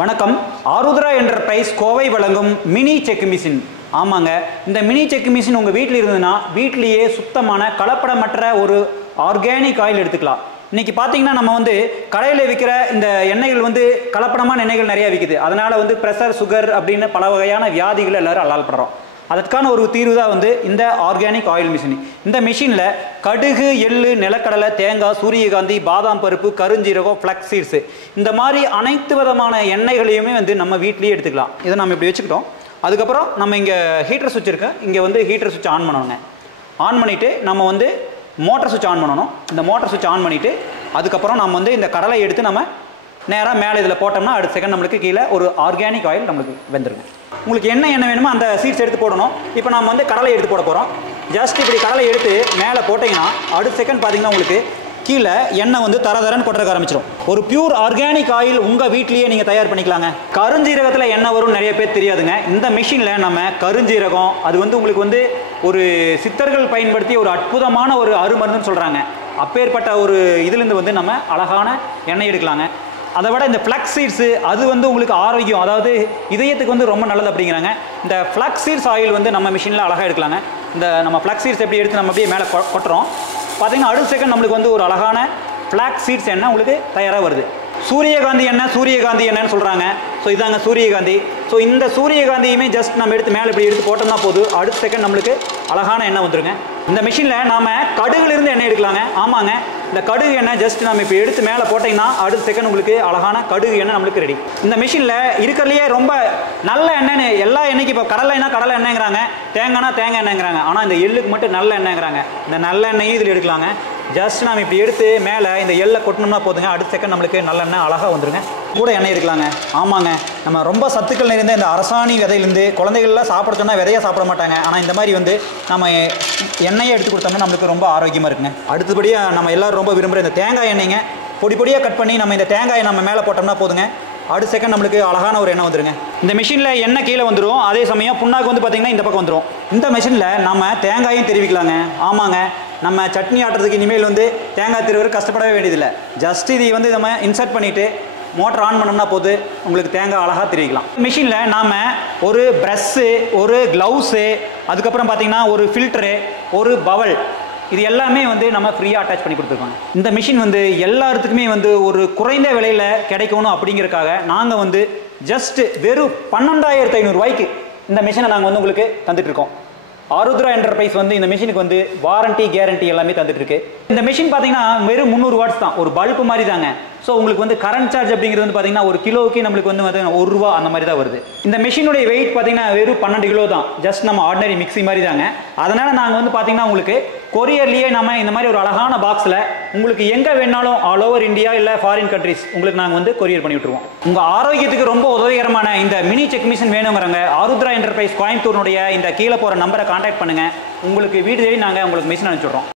வணக்கம். ஆருத்ரா என்டர்பிரைஸ் கோவை வழங்கும் mini check machine. ஆமாங்க, இந்த மினி செக் மிஷின் உங்கள் வீட்டில் இருந்ததுன்னா வீட்டிலேயே சுத்தமான கலப்படமற்ற ஒரு ஆர்கானிக் ஆயில் எடுத்துக்கலாம். இன்றைக்கி பார்த்தீங்கன்னா நம்ம கடையில் விற்கிற இந்த எண்ணெய்கள் கலப்படமான எண்ணெய்கள் நிறையா விற்குது. அதனால் ப்ரெஷர், சுகர் அப்படின்னு பல வகையான வியாதிகள் எல்லோரும் அல்லால்படுறோம். அதற்கான ஒரு தீர்வு தான் இந்த ஆர்கானிக் ஆயில் மிஷின். இந்த மிஷினில் கடுகு, எள்ளு, நிலக்கடலை, தேங்காய், சூரியகாந்தி, பாதாம் பருப்பு, கருஞ்சீரகம், ஃப்ளக்ஸ் சீட்ஸு இந்த மாதிரி அனைத்து விதமான எண்ணெய்களையுமே நம்ம வீட்டிலேயே எடுத்துக்கலாம். இதை நம்ம இப்படி வச்சுக்கிட்டோம். அதுக்கப்புறம் நம்ம இங்கே ஹீட்டர் சுவிட்ச் இருக்கு. இங்கே ஹீட்டர் சுவிட்ச் ஆன் பண்ணணுங்க. ஆன் பண்ணிவிட்டு நம்ம மோட்டர் சுவிட்ச் ஆன் பண்ணணும். இந்த மோட்டர் சுவிட்ச் ஆன் பண்ணிவிட்டு அதுக்கப்புறம் நம்ம இந்த கடலை எடுத்து நம்ம நேராக மேலே இதில் போட்டோம்னா அடுத்த செகண்ட் நம்மளுக்கு கீழே ஒரு ஆர்கானிக் ஆயில் நம்மளுக்கு வெந்துருங்க. உங்களுக்கு என்ன வேணுமோ அந்த சீட்ஸ் எடுத்து போடணும். இப்போ நம்ம கடலை எடுத்து போட போகிறோம். ஜஸ்ட் இப்படி கடலை எடுத்து மேலே போட்டிங்கன்னா அடுத்த செகண்ட் பார்த்தீங்கன்னா உங்களுக்கு கீழே எண்ணெய் தரன்னு கொட்டுறக்க ஆரம்பிச்சிடும். ஒரு பியூர் ஆர்கானிக் ஆயில் உங்கள் வீட்லேயே நீங்கள் தயார் பண்ணிக்கலாங்க. கருஞ்சீரகத்தில் எண்ணெய் வரும் நிறைய பேர் தெரியாதுங்க. இந்த மிஷினில் நம்ம கருஞ்சீரகம் அது உங்களுக்கு ஒரு சித்தர்கள் பயன்படுத்திய ஒரு அற்புதமான ஒரு அருமருந்துன்னு சொல்கிறாங்க. அப்பேற்பட்ட ஒரு இதுலேருந்து நம்ம அழகான எண்ணெய் எடுக்கலாங்க. அதை விட இந்த ஃப்ளக்ஸ் சீட்ஸு அது உங்களுக்கு ஆரோக்கியம், அதாவது இதயத்துக்கு ரொம்ப நல்லது அப்படிங்கிறாங்க. இந்த ஃப்ளக்ஸ் சீட்ஸ் ஆயில் நம்ம மிஷினில் அழகாக எடுக்கலாங்க. இந்த நம்ம ஃப்ளக்ஸ் சீட்ஸ் எப்படி எடுத்து நம்ம அப்படியே மேலே கொட்டுறோம் பார்த்தீங்கன்னா அடுத்த செகண்ட் நம்மளுக்கு ஒரு அழகான ஃப்ளாக்ஸ் சீட்ஸ் எண்ணெய் உங்களுக்கு தயாராக வருது. சூரியகாந்தி எண்ணெய்ன்னு சொல்கிறாங்க. ஸோ இதாங்க சூரியகாந்தி. ஸோ இந்த சூரியகாந்தியுமே ஜஸ்ட் நம்ம எடுத்து மேலே இப்படி எடுத்து போட்டோம்னா போதும், அடுத்த செகண்ட் நம்மளுக்கு அழகான எண்ணெய் வந்துருங்க. இந்த மிஷினில் நாம் கடுகுலேருந்து எண்ணெய் எடுக்கலாங்க. ஆமாங்க, இந்த கடுகு எண்ணெய் ஜஸ்ட் நம்ம இப்போ எடுத்து மேலே போட்டிங்கன்னா அடுத்த செகண்ட் உங்களுக்கு அழகான கடுகு எண்ணெய் நம்மளுக்கு ரெடி. இந்த மிஷினில் இருக்கிறதுலையே ரொம்ப நல்ல எண்ணெய்னு எல்லா எண்ணெய்க்கு இப்போ கடலை எண்ணெய்ங்கிறாங்க, தேங்காய் எண்ணெய்ங்கிறாங்க. ஆனால் இந்த எள்ளுக்கு மட்டும் நல்ல எண்ணெய்ங்கிறாங்க. இந்த நல்ல எண்ணெயும் இதில் எடுக்கலாங்க. ஜஸ்ட் நம்ம இப்படி எடுத்து மேலே இந்த எள்ளை கொட்டணும்னா போதுங்க, அடுத்த செகண்ட் நம்மளுக்கு நல்லெண்ணெய் அழகாக வந்துருங்க. கூட எண்ணெய் எடுக்கலாங்க. ஆமாங்க, நம்ம ரொம்ப சத்துக்கள் நிறைந்த இந்த அரசாணி விதையிலேருந்து குழந்தைகள்லாம் சாப்பிட சொன்னால் விதையாக சாப்பிட மாட்டாங்க. ஆனால் இந்த மாதிரி நம்ம எண்ணெயை எடுத்து கொடுத்தோம்னா நம்மளுக்கு ரொம்ப ஆரோக்கியமாக இருக்குங்க. அடுத்தபடியாக நம்ம எல்லோரும் ரொம்ப விரும்புகிற இந்த தேங்காய் எண்ணெய்ங்க. பொடியாக கட் பண்ணி நம்ம இந்த தேங்காயை நம்ம மேலே போட்டோம்னா போதுங்க, அடுத்த செகண்ட் நம்மளுக்கு அழகான ஒரு எண்ணெய் வந்துருங்க. இந்த மிஷினில் எண்ணெய் கீழே வந்துடும். அதே சமயம் புண்ணாக்கு பார்த்திங்கன்னா இந்த பக்கம் வந்துடும். இந்த மிஷினில் நம்ம தேங்காயும் தெரிவிக்கலாங்க. ஆமாங்க, நம்ம சட்னி ஆட்டுறதுக்கு இனிமேல் தேங்காய் திருவரு கஷ்டப்படவே வேண்டியதில்லை. ஜஸ்ட் இது நம்ம இன்சர்ட் பண்ணிவிட்டு மோட்டர் ஆன் பண்ணோம்னா போது உங்களுக்கு தேங்காய் அழகாக தெரிவிக்கலாம். மிஷினில் நாம் ஒரு ப்ரஷ்ஷு, ஒரு க்ளவுஸு, அதுக்கப்புறம் பார்த்திங்கன்னா ஒரு ஃபில்டரு, ஒரு பவல், இது எல்லாமே நம்ம ஃப்ரீயாக அட்டாச் பண்ணி கொடுத்துருக்கோங்க. இந்த மிஷின் எல்லாத்துக்குமே ஒரு குறைந்த விலையில் கிடைக்கணும் அப்படிங்கிறதுக்காக நாங்கள் ஜஸ்ட் வெறும் 12,500 ரூபாய்க்கு இந்த மிஷினை நாங்கள் உங்களுக்கு தந்துட்டுருக்கோம். ஆருத்ரா என்டர்பிரைஸ் இந்த மிஷினுக்கு வாரண்டி, கேரண்டி எல்லாமே தந்துட்டு இருக்கு. இந்த மிஷின் பார்த்தீங்கன்னா வெறும் 300 வாட்ஸ் தான், ஒரு பல்ப் மாதிரி தாங்க. ஸோ உங்களுக்கு கரண்ட் சார்ஜ் அப்படிங்கிறது பார்த்தீங்கன்னா ஒரு கிலோவுக்கு நம்மளுக்கு ₹1 அந்த மாதிரி தான் வருது. இந்த மிஷினுடைய வெயிட் பார்த்தீங்கன்னா வெறும் 12 கிலோ தான். ஜஸ்ட் நம்ம ஆர்டினரி மிக்சி மாதிரி தாங்க. அதனால் நாங்கள் பார்த்தீங்கன்னா உங்களுக்கு கொரியர்லேயே நம்ம இந்த மாதிரி ஒரு அழகான பாக்ஸில் உங்களுக்கு எங்கே வேணாலும் ஆல் ஓவர் இந்தியா இல்லை ஃபாரின் கண்ட்ரிஸ் உங்களுக்கு நாங்கள் கொரியர் பண்ணி விட்டுருவோம். உங்கள் ஆரோக்கியத்துக்கு ரொம்ப உதவிகரமான இந்த மினி செக் மிஷின் வேணுங்கிறவங்க ஆருத்ரா என்டர்பிரைஸ் கோயம்புத்தூருடைய இந்த கீழே போகிற நம்பரை கான்டாக்ட் பண்ணுங்கள். உங்களுக்கு வீடு தேடி நாங்கள் உங்களுக்கு மிஷின் அனுப்பிச்சுடுறோம்.